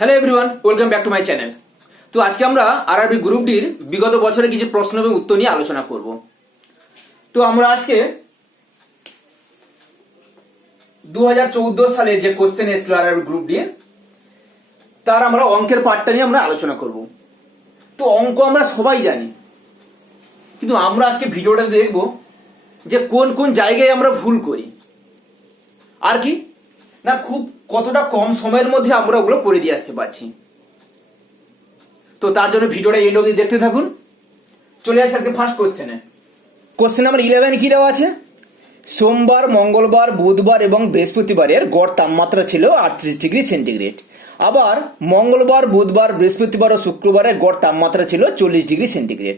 Hello everyone, welcome back to my channel. তো আজকে আমরা আরআরবি গ্রুপ ডির বিগত বছরের কিছু প্রশ্ন এবং উত্তর নিয়ে আলোচনা করব। তো আমরা আজকে 2014 সালে যে কোশ্চেন এসেছিল আরআরবি গ্রুপ ডি তার আমরা অঙ্কের পার্টটা নিয়ে আমরা আলোচনা করব। তো অঙ্ক আমরা সবাই জানি, কিন্তু আমরা আজকে ভিডিওটা দেখব যে কোন কোন জায়গায় আমরা ভুল করি, আর কি না খুব কতটা কম সময়ের মধ্যে আমরা ওগুলো করে দিয়ে আসতে পারছি। তো তার জন্য ভিডিওটা এন্ড অবধি দেখতে থাকুন। চলে আসছে আজকে ফার্স্ট কোশ্চেনে। কোশ্চেন নাম্বার 11 কি দেওয়া আছে? সোমবার, মঙ্গলবার, বুধবার এবং বৃহস্পতিবারের গড় তাপমাত্রা ছিল 38 ডিগ্রি সেন্টিগ্রেড। আবার মঙ্গলবার, বুধবার, বৃহস্পতিবার ও শুক্রবারের গড় তাপমাত্রা ছিল 40 ডিগ্রি সেন্টিগ্রেড।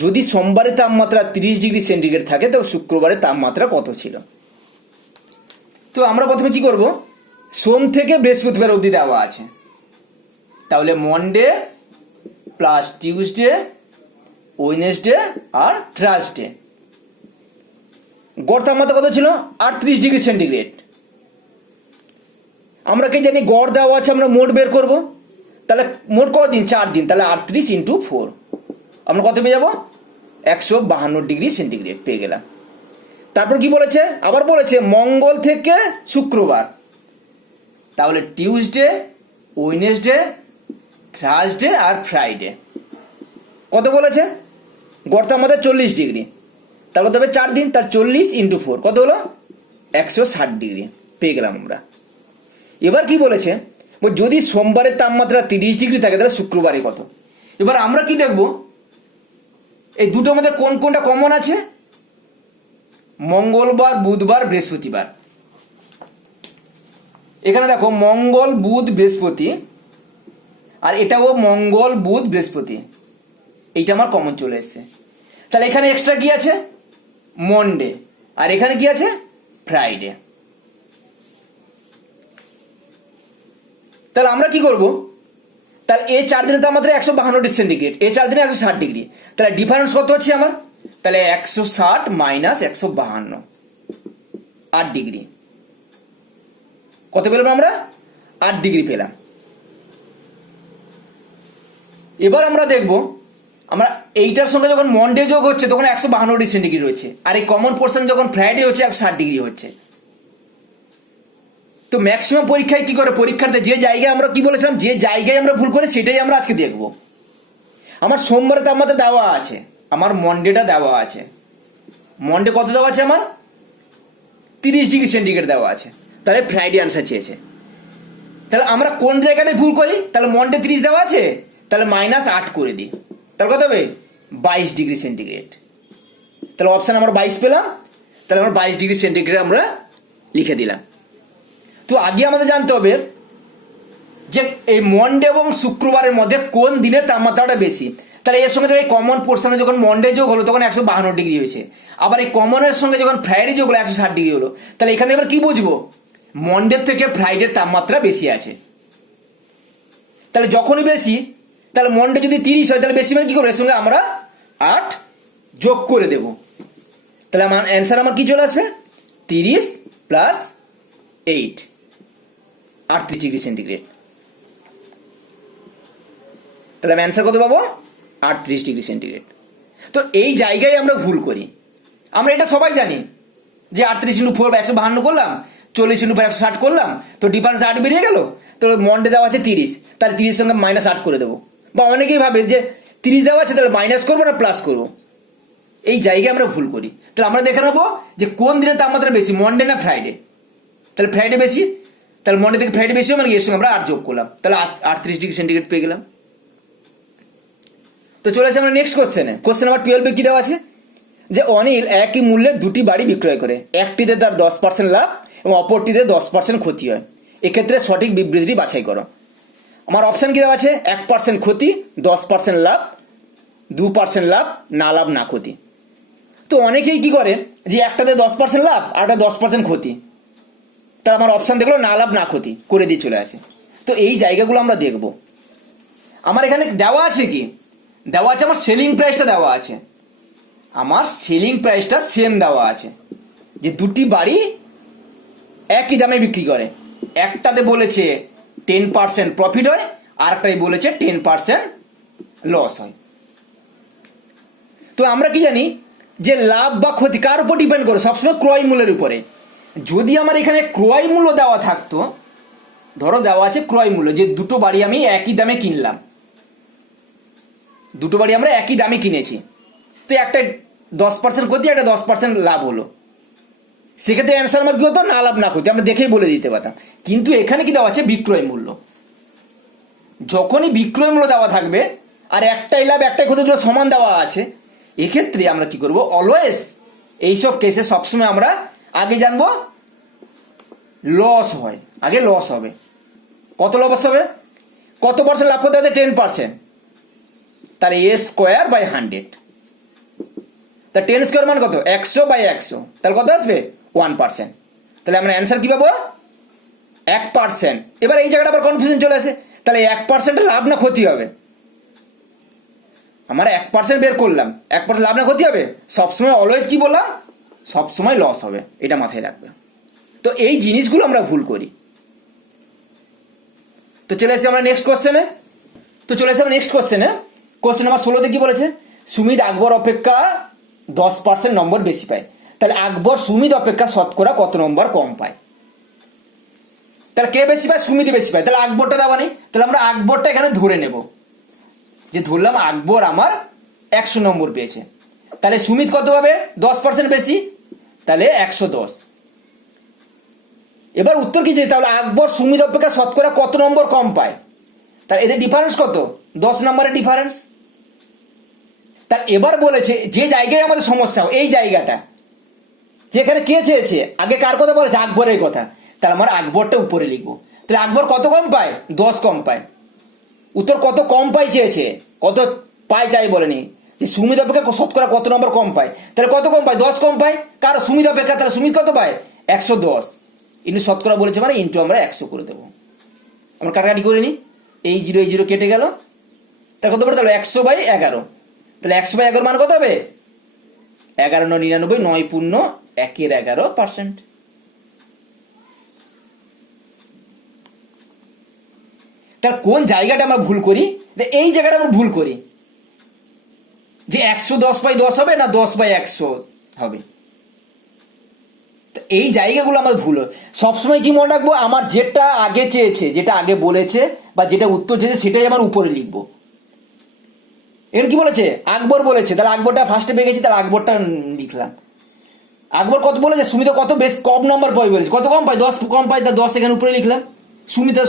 যদি সোমবারের তাপমাত্রা 30 ডিগ্রি সেন্টিগ্রেড থাকে তবে শুক্রবারের তাপমাত্রা কত ছিল? তো আমরা প্রথমে কি করব, সোম থেকে বৃহস্পতিবার অবধি দেওয়া আছে, তাহলে মনডে প্লাস টিউসডে, ওয়েডনেসডে আর থার্সডে গড় তাপমাত্রা কত ছিল? 38 ডিগ্রি সেন্টিগ্রেড। আমরা কি জানি গড় দেওয়া আছে, আমরা মোট বের করব। তাহলে মোট কদিন? 4 দিন, তাহলে 38 ইন্টু 4 আমরা কত পেয়ে যাবো? 152 ডিগ্রি সেন্টিগ্রেড পেয়ে গেলাম। তারপর কি বলেছে? আবার বলেছে মঙ্গল থেকে শুক্রবার, তাহলে টিউসডে, ওয়েডনেসডে, থার্সডে আর ফ্রাইডে কত বলেছে? গড় তাপমাত্রা 40 ডিগ্রি, তাহলে কত হবে? 4 দিন, তার 40 ইন্টু 4 কত হলো? 160 ডিগ্রি পেয়ে গেলাম আমরা। এবার কি বলেছে? যদি সোমবারের তাপমাত্রা 30 ডিগ্রি থাকে তাহলে শুক্রবারে কত? এবার আমরা কি দেখব, এই দুটোর মধ্যে কোন কোনটা কমন আছে? মঙ্গলবার, বুধবার, বৃহস্পতিবার। এখানে দেখো মঙ্গল, বুধ, বৃহস্পতি, আর এটাও মঙ্গল, বুধ, বৃহস্পতি, এইটা আমার কমন চলে এসছে। তাহলে এখানে এক্সট্রা কি আছে? মনডে, আর এখানে কি আছে? ফ্রাইডে। তাহলে আমরা কি করব, তাহলে এই 4 দিনের তাপমাত্রা 152 ডিগ্রি সেন্টিগ্রেড, এই 4 দিনে 160 ডিগ্রি, তাহলে ডিফারেন্স কত হচ্ছে আমার? তাহলে 160 মাইনাস 152, 8 ডিগ্রি। কত পেলাম আমরা? 8 ডিগ্রি পেলাম। এবার আমরা দেখব, আমরা এইটার সঙ্গে যখন মনডে যোগ হচ্ছে তখন 152 ডিগ্রি সেন্টিগ্রেড হচ্ছে, আর এই কমন পোর্শন যখন ফ্রাইডে হচ্ছে 160 ডিগ্রি হচ্ছে। তো ম্যাক্সিমাম পরীক্ষায় কি করে, পরীক্ষার্থী যে জায়গায় আমরা কি বলেছিলাম, যে জায়গায় আমরা ভুল করে সেটাই আমরা আজকে দেখব। আমার সোমবারের তাপমাত্রা দেওয়া আছে, আমার মনডেটা দেওয়া আছে। মনডে কত দেওয়া আছে? আমার 30 ডিগ্রি সেন্টিগ্রেড দেওয়া আছে, তাহলে ফ্রাইডে আনসার চেয়েছে। তাহলে আমরা কোন জায়গাটায় ভুল করি? তাহলে মনডে 30 দেওয়া আছে, তাহলে -8 করে দিই, তাহলে কত হবে? 22 ডিগ্রি সেন্টিগ্রেড। তাহলে অপশন আমরা 22 পেলাম, তাহলে আমরা 22 ডিগ্রি সেন্টিগ্রেড আমরা লিখে দিলাম। তো আগে আমাদের জানতে হবে যে এই মনডে এবং শুক্রবারের মধ্যে কোন দিনের তাপমাত্রাটা বেশি। তাহলে এর সঙ্গে এই কমন পোর্শনে যখন মনডে যোগ হলো তখন 152 ডিগ্রি হয়েছে, আবার এই কমনের সঙ্গে যখন ফ্রাইডে যোগ হলো 160 ডিগ্রি হলো। তাহলে এখানে এবার কি বুঝবো? মনডে থেকে ফ্রাইডের তাপমাত্রা বেশি আছে। তাহলে যখনই বেশি, তাহলে মনডে যদি 30 হয় তাহলে বেশি মানে কি করবো? এর সঙ্গে আমরা 8 যোগ করে দেব, তাহলে আমার অ্যান্সার আমার কি চলে আসবে? 30 প্লাস 8, 38 ডিগ্রি সেন্টিগ্রেড। তাহলে আমি অ্যান্সার কত পাবো? 38 ডিগ্রি সেন্টিগ্রেড। তো এই জায়গায় আমরা ভুল করি। আমরা এটা সবাই জানি যে 38 ইন্টু 4 152 করলাম, 40 ইন্টু 160 করলাম, তো ডিফারেন্স 8 বেরিয়ে গেল। তো মনডে দেওয়া আছে 30, তাহলে 30 সঙ্গে -8 করে দেবো। বা অনেকেই ভাবে যে 30 দেওয়া আছে তাহলে মাইনাস করবো না প্লাস করবো, এই জায়গায় আমরা ভুল করি। তাহলে আমরা দেখে নেবো যে কোন দিনের তাপমাত্রা বেশি, মনডে না ফ্রাইডে। তাহলে ফ্রাইডে বেশি, তাহলে মনডে থেকে ফ্রাইডে বেশি মানে এর সঙ্গে আমরা 8 যোগ করলাম, তাহলে 38 ডিগ্রি সেন্টিগ্রেড পেয়ে গেলাম। তো চলে আসে আমরা নেক্সট কোশ্চেনে। কোশ্চেন নাম্বার 12 কি দেওয়া আছে? যে অনিল একই মূল্যে দুটি বাড়ি বিক্রয় করে, একটিতে তার 10% লাভ এবং অপরটিতে 10% ক্ষতি হয়, এক্ষেত্রে সঠিক বিবৃতিটি বাছাই করো। আমার অপশন কি দেওয়া আছে? 1% ক্ষতি, 10% লাভ, 2% লাভ, না লাভ না ক্ষতি। তো অনেকেই কি করে যে একটাতে 10% লাভ আর একটা 10% ক্ষতি, তার আমার অপশন দেখলো না লাভ না ক্ষতি করে দিয়ে চলে আসে। তো এই জায়গাগুলো আমরা দেখব। আমার এখানে দেওয়া আছে কি? দেওয়া আছে আমার সেলিং প্রাইসটা দেওয়া আছে, আমার সেলিং প্রাইসটা সেম দেওয়া আছে, যে দুটি বাড়ি একই দামে বিক্রি করে। একটাতে বলেছে 10% প্রফিট হয়, আর একটাই বলেছে 10% লস হয়। তো আমরা কি জানি যে লাভ বা ক্ষতি কার উপর ডিপেন্ড করে? সবসময় ক্রয় মূল্যের উপরে। যদি আমার এখানে ক্রয় মূল্য দেওয়া থাকতো, ধরো দেওয়া আছে ক্রয় মূল্য, যে দুটো বাড়ি আমি একই দামে কিনলাম, দুটো বাড়ি আমরা একই দামে কিনেছি, তো একটা 10% ক্ষতি, একটা 10% লাভ হলো, সেক্ষেত্রে অ্যান্সার আমার কি হতো? না লাভ না ক্ষতি, আমরা দেখেই বলে দিতে পারতাম। কিন্তু এখানে কি দেওয়া আছে? বিক্রয় মূল্য। যখনই বিক্রয় মূল্য দেওয়া থাকবে আর একটাই লাভ একটাই ক্ষতি দুটো সমান দেওয়া আছে, এক্ষেত্রে আমরা কি করব? অলওয়েজ এইসব কেসে সবসময় আমরা আগে জানবো লস হয়, আগে লস হবে। কত লস হবে? কত পার্সেন্ট লাভ করতে হবে? 10%। তাহলে এ স্কোয়ার বাই 100, তা 10 স্কোয়ার মানে কত? 100 বাই 100, তাহলে কত আসবে? 1%। তাহলে আমরা অ্যান্সার কি পাবো? 1%। এবার এই জায়গাটা আবার কনফিউশন চলে আসে, তাহলে 1% লাভ না ক্ষতি হবে? আমরা 1% বের করলাম, 1% লাভ না ক্ষতি হবে? সবসময় অলওয়েজ কি বললাম? সবসময় লস হবে, এটা মাথায় রাখবে। তো এই জিনিসগুলো আমরা ভুল করি। তো চলে আসি আমরা নেক্সট কোশ্চেনে। কোশ্চেন নাম্বার 16তে কি বলেছে? সুমিত আকবর অপেক্ষা 10% নম্বর বেশি পায়, তাহলে আকবর সুমিত অপেক্ষা শতকরা কত নম্বর কম পায়? তাহলে কে বেশি পায়? সুমিত বেশি পায়। তাহলে আকবরটা দেওয়া নেই, তাহলে আমরা আকবরটা এখানে ধরে নেব, যে ধরলাম আকবর আমার 100 নম্বর পেয়েছে, তাহলে সুমিত কত পাবে? 10% বেশি, তাহলে 110। এবার উত্তর কি? তাহলে আকবর সুমিত অপেক্ষা শতকরা কত নম্বর কম পায়? তাহলে এদের ডিফারেন্স কত? 10 নম্বরের ডিফারেন্স। তার এবার বলেছে যে জায়গায় আমাদের সমস্যা, এই জায়গাটা যেখানে কে চেয়েছে, আগে কার কথা বলেছে? আকবরের কথা। তাহলে আমরা আকবরটা উপরে লিখবো। তাহলে আকবর কত কম পায়? 10 কম পায়। উত্তর কত কম পাই চেয়েছে, কত পায় চাই বলেনি, যে সুমিত অপেক্ষা শতকরা কত নম্বর কম পায়। তাহলে কত কম পায়? 10 কম পায়। কার? সুমিত অপেক্ষা। তাহলে সুমিত কত পায়? 110 ইন্টু শতকরা বলেছে মানে ইন্টু আমরা 100 করে দেবো। আমরা কাটাকাটি করে নিই, এই 0 কেটে গেল, তাহলে কত পড়ে? তাহলে 100/11। তাহলে 100/11 মান কত হবে? 11 9 99, 9 পূর্ণ 1 এর 11%। তার কোন জায়গাটা আমরা ভুল করি? এই জায়গাটা আমরা ভুল করি, যে 110/10 হবে না 10/100 হবে। এই জায়গাগুলো আমার ভুল। সবসময় কি মনে রাখবো? আমার যেটা আগে চেয়েছে, যেটা আগে বলেছে বা যেটা উত্তর চেয়েছে, সেটাই আমার উপরে লিখবো। এর কি বলেছে? আকবর বলেছে, তাহলে আকবরটা ফার্স্টে পেয়ে গেছি, তাহলে আকবরটা লিখলাম। আকবর কত বলেছে? সুমিত কত বেশ কম নম্বর পাই বলেছে, কত কম পায়? 10 কম পায়, তার 10 এখানে উপরে লিখলাম।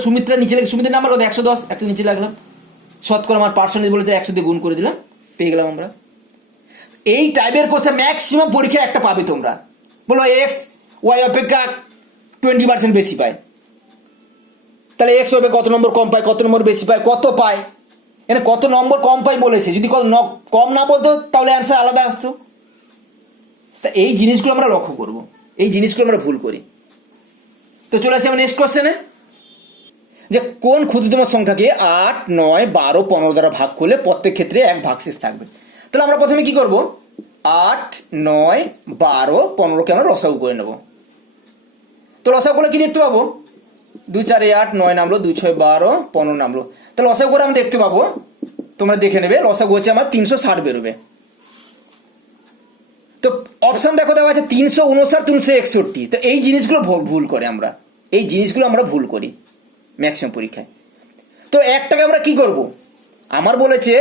সুমিত্রা নিচে লিখে, সুমিতের নাম্বার কত? 110, 100 নিচে লাগলাম। শতকরা আমার পার্সেন্টেজ বলেছে, 100 দিয়ে গুণ করে দিলাম, পেয়ে গেলাম আমরা। এই টাইপের কোর্সে ম্যাক্সিমাম পরীক্ষা একটা পাবে তোমরা, বলো এক্স ওয়াই অপেক্ষা 20% বেশি পায়, তাহলে এক্স হবে কত নম্বর কম পায়, কত নম্বর বেশি পায়, কত পায়, এখানে কত নম্বর কম পায় বলেছে। যদি কম না বলতো তাহলে অ্যান্সার আলাদা আসতো। তা এই জিনিসগুলো আমরা লক্ষ্য করব, এই জিনিসগুলো আমরা ভুল করি। তো চলে আসি আমরা নেক্সট কোশ্চেনে, যে কোন ক্ষুদ্রতম সংখ্যাকে 8 9 12 15 দ্বারা ভাগ করলে প্রত্যেক ক্ষেত্রে এক ভাগশেষ থাকবে। তাহলে আমরা প্রথমে কি করব? 8 9 12 15কে আমরা লসাগু করে নেব। তো লসাগু করলে কি দেখতে পাবো? 2 4 8 9 নামলো, 2 6 12 15 নামলো। তাহলে লসাগু করে আমরা দেখতে পাবো, তোমরা দেখে নেবে, লসাগু হচ্ছে আমার 360 বেরোবে। তো অপশন দেখো দেওয়া আছে 359 361। তো এই জিনিসগুলো ভুল করে আমরা, এই জিনিসগুলো আমরা ভুল করি ম্যাক্সিমাম পরীক্ষায়। তো একটাকে আমরা কি করব? আমার বলেছে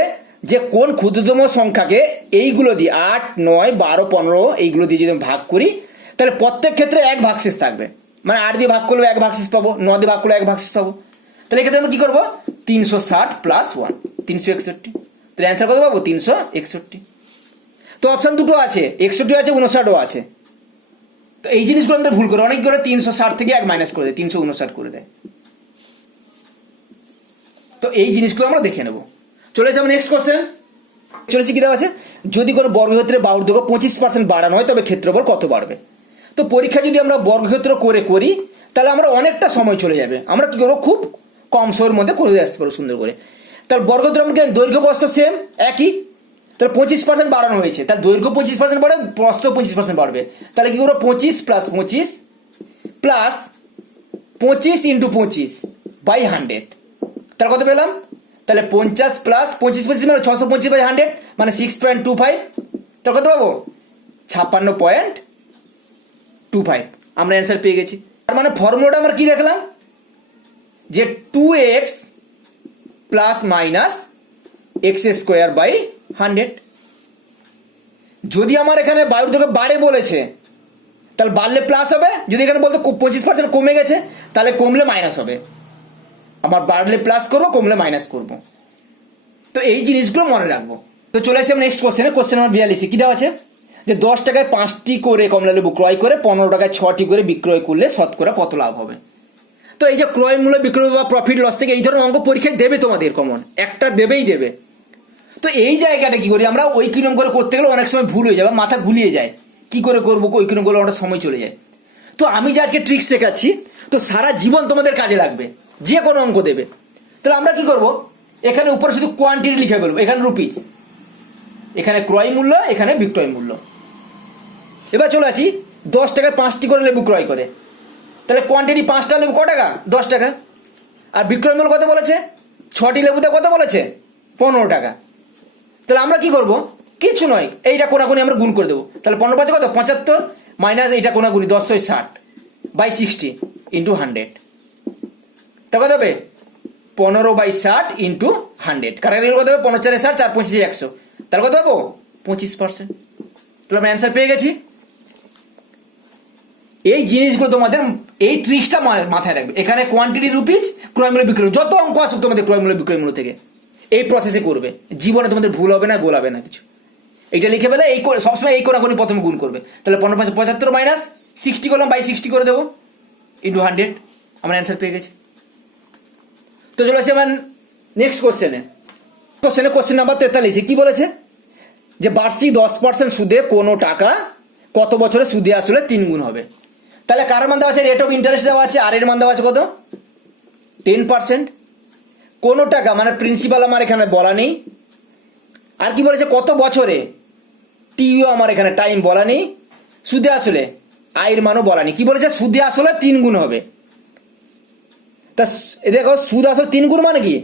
যে কোন ক্ষুদ্রতম সংখ্যাকে এইগুলো দিয়ে 8 9 12 15 এইগুলো দিয়ে যদি ভাগ করি তাহলে প্রত্যেক ক্ষেত্রে এক ভাগশেষ থাকবে। মানে 8 দিয়ে ভাগ করলেও এক ভাগশেষ পাবো, 9 দিয়ে ভাগ করলেও এক ভাগশেষ পাবো। তাহলে এক্ষেত্রে আমরা কি করবো? 360 প্লাস 1 361। তাহলে অ্যান্সার কত পাবো? 361। তো অপশন দুটো আছে, 61 আছে 59ও আছে। তো এই জিনিসগুলো আমাদের ভুল করে, অনেক করে 360 থেকে 1 মাইনাস করে দেয়, 359 করে দেয়। তো এই জিনিসগুলো আমরা দেখে নেব। চলে যাবো নেক্সট কোশ্চেন। চলেছি কি দেওয়া আছে? যদি কোনো বর্গক্ষেত্রের বাহুর দৈর্ঘ্য 25% বাড়ানো হয় তবে ক্ষেত্রফল কত বাড়বে? তো পরীক্ষা যদি আমরা বর্গক্ষেত্র করি তাহলে আমরা অনেকটা সময় চলে যাবে। আমরা কি করবো? খুব কম সময়ের মধ্যে করে আসতে পারবো সুন্দর করে। তাহলে বর্গক্ষেত্র আমাকে দৈর্ঘ্য প্রস্থ সেম একই, তাহলে 25% বাড়ানো হয়েছে, তাহলে দৈর্ঘ্য 25% বাড়ে, প্রস্থ 25% বাড়বে। তাহলে কি করবো? 25 + 25 প্লাস 25 × 25 বাই 100, তাহলে কত পেলাম? তাহলে 50 প্লাস 25 মানে 625 বাই 100 মানে 6.25, তাহলে কত পাবো? 56.25। আমরা অ্যান্সার পেয়ে গেছি। তার মানে ফর্মুলাটা আমরা কি দেখলাম, যে 2x plus minus x square by 100। যদি আমার এখানে বায়ুর থেকে বাড়ে বলেছে তাহলে বাড়লে প্লাস হবে, যদি এখানে বলতে 25% কমে গেছে তাহলে কমলে মাইনাস হবে। আমার বাড়লে প্লাস করবো, কমলে মাইনাস করবো। তো এই জিনিসগুলো মনে রাখবো। তো চলে আসি আমরা নেক্সট কোশ্চেনে। কোশ্চেন নাম্বার 42 কি দেওয়া আছে, যে 10 টাকায় 5টি করে কমলা লেবু ক্রয় করে 15 টাকায় 6টি করে বিক্রয় করলে শতকরা কত লাভ হবে? তো এই যে ক্রয় মূল্য, বিক্রয় বা প্রফিট লস থেকে এই ধরনের অঙ্ক পরীক্ষায় দেবে তোমাদের, কমন একটা দেবেই দেবে। তো এই জায়গাটা কি করি আমরা, ওই কিরম করে করতে গেলে অনেক সময় ভুল হয়ে যাবে, মাথা গুলিয়ে যায়, কি করে করবো, ওই কিরম করে অনেক সময় চলে যায়। তো আমি যে আজকে ট্রিক্স শেখাচ্ছি, তো সারা জীবন তোমাদের কাজে লাগবে, যে কোনো অঙ্ক দেবে। তাহলে আমরা কি করব, এখানে উপরে শুধু কোয়ান্টিটি লিখে বলবো, এখানে রুপিস, এখানে ক্রয় মূল্য, এখানে বিক্রয় মূল্য। এবার চলে আসি, 10 টাকায় 5টি করে লেবু ক্রয় করে, তাহলে কোয়ান্টিটি 5টা লেবু ক টাকা? 10 টাকা। আর বিক্রয় মূল্য কত বলেছে? 6টি লেবুতে কত বলেছে? 15 টাকা। তাহলে আমরা কি করব, কিছু নয়, এইটা কোনাকুনি আমরা গুণ করে দেবো। তাহলে 15 পাঁচে কত? 75 মাইনাস এইটা কোনাকুনি 10 60 বাই 60 ইন্টু 100, তা কত হবে? 15 বাই 60 ইন্টু 100, কাটাকাটি কত হবে? 15 4 60, 4 25 100, তাহলে কত পাবো? 25%। তাহলে আমরা অ্যান্সার পেয়ে গেছি। এই জিনিসগুলো তোমাদের, এই ট্রিক্সটা মাথায় রাখবে। এখানে কোয়ান্টিটি রুপিস, ক্রয় মূল্য বিক্রয়, যত অঙ্ক আসুক তোমাদের ক্রয় মূল্য বিক্রয় মূল্য থেকে এই প্রসেসে করবে, জীবনে তোমাদের ভুল হবে না, গোলাবে না কিছু। এইটা লিখে ফেলে, এই সবসময় এই কোনাকুনি প্রথমে গুণ করবে। তাহলে 15 75 মাইনাস 60 করলাম বাই 60 করে দেবো ইন্টু 100, আমরা অ্যান্সার পেয়ে গেছি। তো চলে আসি আমার নেক্সট কোশ্চেনে। কোশ্চেন নাম্বার 43 কি বলেছে, যে বার্ষিক 10% সুদে কোনো টাকা কত বছরে সুদে আসলে 3 গুণ হবে? তাহলে কার মান দেওয়া আছে? রেট অফ ইন্টারেস্ট দেওয়া আছে, আর এর মান দেওয়া আছে কত? 10%। কোনো টাকা মানে প্রিন্সিপাল আমার এখানে বলা নেই। আর কি বলেছে? কত বছরে, টিও আমার এখানে টাইম বলা নেই। সুদে আসলে আয়ের মানও বলা নেই। কি বলেছে? সুদে আসলে 3 গুণ হবে। তা দেখো, সুদ আসল 3 গুণ মানে কি,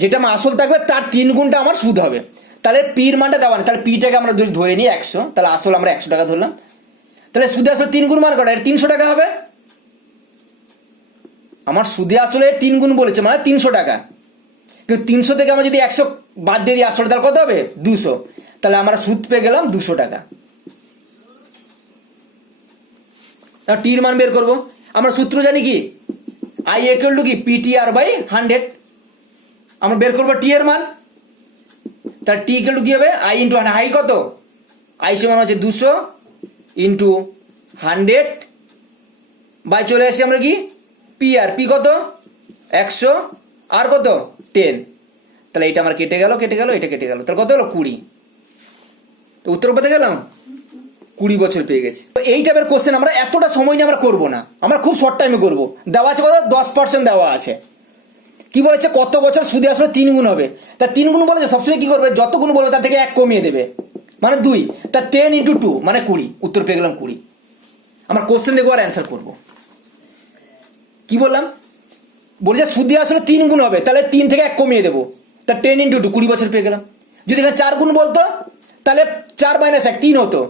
যেটা আমার আসল থাকবে তার 3 গুণটা আমার সুদ হবে। তাহলে পির মানটা দেওয়া নেই, তাহলে পিটাকে আমরা ধরে নিই 100, তাহলে আসল আমরা 100 টাকা ধরলাম। তাহলে সুদে আসলে 3 গুণ মান কটা? 300 টাকা হবে। আমার সুদে আসলে 3 গুণ বলেছে মানে 300 টাকা, কিন্তু 300 থেকে আমরা যদি 100 বাদ দিয়ে দিই আসলে, তাহলে কত হবে? 200। তাহলে আমরা সুদ পেয়ে গেলাম 200 টাকা। টির মান বের করবো। আমরা সূত্র জানি কি, আই ইকুয়াল টু কি, পিটিআর বাই 100। আমরা বের করবো টি এর মান। তার টি ইকুয়াল টু কি হবে? I into 100। আই কত? আই সমান হচ্ছে 200 ইন্টু 100 বাই চলে আসি আমরা কি, পি আর পি কত? 100 আর কত? 10। তাহলে এটা আমার কেটে গেল, এটা কেটে গেল, তাহলে কত হলো? 20। তো উত্তর পেতে গেলাম 20 বছর পেয়ে গেছি। তো এই টাইপের কোশ্চেন আমরা এতটা সময় নিয়ে আমরা করবো না, আমরা খুব শর্ট টাইমে করবো। দেওয়া আছে কত? 10% দেওয়া আছে। কি বলেছে? কত বছর সুদে আসলে 3 গুণ হবে। তা 3 গুণ বলেছে, সবসময় কি করবে, যত গুণ বলবে তার থেকে 1 কমিয়ে দেবে, মানে 2। তা 10 ইন্টু 2 মানে 20। উত্তর পেয়ে গেলাম 20। আমরা কোশ্চেন দেখবো আর অ্যান্সার করবো। কি বললাম? বলেছে সুদে আসলে 3 গুণ হবে, তাহলে 3 থেকে 1 কমিয়ে দেবো, তা 10 ইন্টু 2 20 বছর পেয়ে গেলাম। যদি এখানে 4 গুণ বলতো তাহলে 4 মাইনাস 1 3 হতো,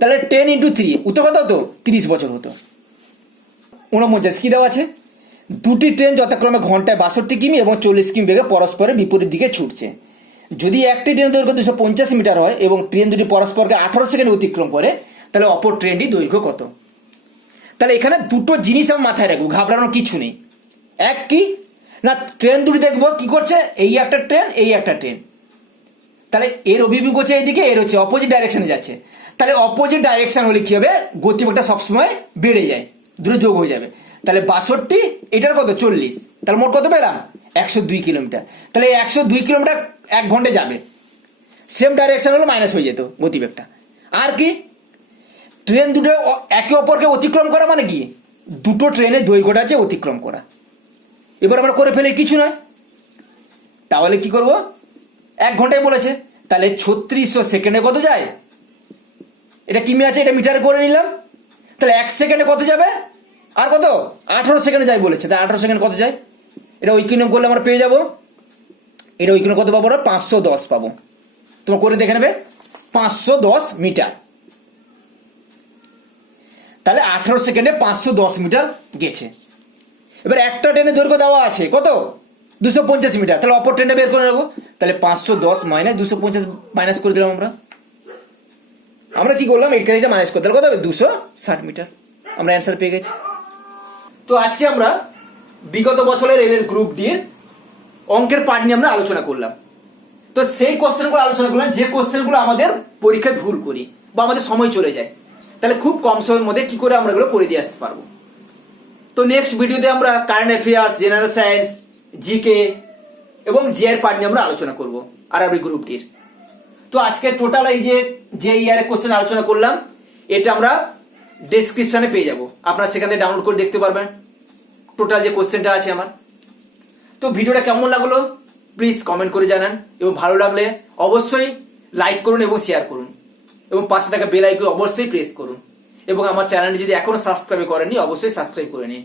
তাহলে 10 ইন্টু 3 উত্তর কত হতো? 30 বছর হতো। 49 কি দেওয়া আছে? দুটি ট্রেন যথাক্রমে ঘন্টায় 62 কিমি এবং 40 কিমি বেগে পরস্পরের বিপরীত দিকে ছুটছে। যদি একটি ট্রেন দৈর্ঘ্য 250 মিটার হয় এবং ট্রেন দুটি পরস্পরকে 18 সেকেন্ড অতিক্রম করে, তাহলে অপর ট্রেনটি দৈর্ঘ্য কত? তাহলে এখানে দুটো জিনিস আমি মাথায় রাখবো, ঘাবড়ানোর কিছু নেই। এক কি না, ট্রেন দুটি দেখবো কি করছে, এই একটা ট্রেন, এই একটা ট্রেন। তাহলে এর অভিমুখ হচ্ছে এইদিকে, এর হচ্ছে অপোজিট ডাইরেকশনে যাচ্ছে। তাহলে অপোজিট ডাইরেকশন হলে কি হবে? গতিবেগটা সবসময় বেড়ে যায়, দুটো যোগ হয়ে যাবে। তাহলে 62, এটার কত? 40। তাহলে মোট কত পেলাম? 102 কিলোমিটার। তাহলে 102 কিলোমিটার 1 ঘন্টায় যাবে। সেম ডাইরেকশন হলে মাইনাস হয়ে যেত গতিবেগটা। আর কি, ট্রেন দুটো একে অপরকে অতিক্রম করা মানে কি, দুটো ট্রেনের দৈর্ঘ্যটা আছে অতিক্রম করা। এবার আমরা করে ফেলে কিছু নয়, তাহলে কি করব? 1 ঘন্টায় বলেছে, তাহলে 3600 সেকেন্ডে কত যায়? এটা কিমি আছে, এটা মিটারে করে নিলাম। তাহলে 1 সেকেন্ডে কত যাবে? আর কত? 18 সেকেন্ডে যায় বলেছে, তাই 18 সেকেন্ড কত যায়? এটা ঐকিনক করলে আমরা পেয়ে যাবো, এটা ঐকিনক কত পাবো আমরা? 510 পাবো। তোমরা করে দেখে নেবে, 510 মিটার। তাহলে 18 সেকেন্ডে 510 মিটার গেছে। এবার একটা ট্রেনের দৈর্ঘ্য দেওয়া আছে কত? 250 মিটার। তাহলে অপর ট্রেনটা বের করে নেবো। তাহলে 510 মাইনাস 250 মাইনাস করে দিলাম আমরা কি করলাম? এটা মাইনাস করতে কত হবে? 260 মিটার। আমরা অ্যান্সার পেয়ে গেছি। তো আজকে আমরা বিগত বছরের রেলের গ্রুপ ডি এর অঙ্কের পার্ট নিয়ে আমরা আলোচনা করলাম। তো সেই কোশ্চেনগুলো আলোচনা করলাম যে কোশ্চেনগুলো আমাদের পরীক্ষায় ভুল করি বা আমাদের সময় চলে যায়, তাহলে খুব কম সময়ের মধ্যে কি করে আমরা এগুলো করে দিয়ে আসতে পারবো। তো নেক্সট ভিডিওতে আমরা current affairs, general science, GK এবং জিআর পার্ট নিয়ে আমরা আলোচনা করব আরআরবি গ্রুপ ডির। তো আজকে টোটাল এই যে ইয়ারের কোশ্চেন আলোচনা করলাম, এটা আমরা ডেসক্রিপশনে পেয়ে যাব, আপনারা সেখান থেকে ডাউনলোড করে দেখতে পারবেন টোটাল যে কোশ্চেনটা আছে আমার। তো ভিডিওটা কেমন লাগলো প্লিজ কমেন্ট করে জানান, এবং ভালো লাগলে অবশ্যই লাইক করুন এবং শেয়ার করুন, এবং পাশে থাকা বেল আইকন অবশ্যই প্রেস করুন, এবং আমার চ্যানেলটি যদি এখনো সাবস্ক্রাইব করেননি অবশ্যই সাবস্ক্রাইব করে নিন।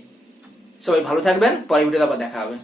সবাই ভালো থাকবেন, পরের ভিডিওতে আবার দেখা হবে।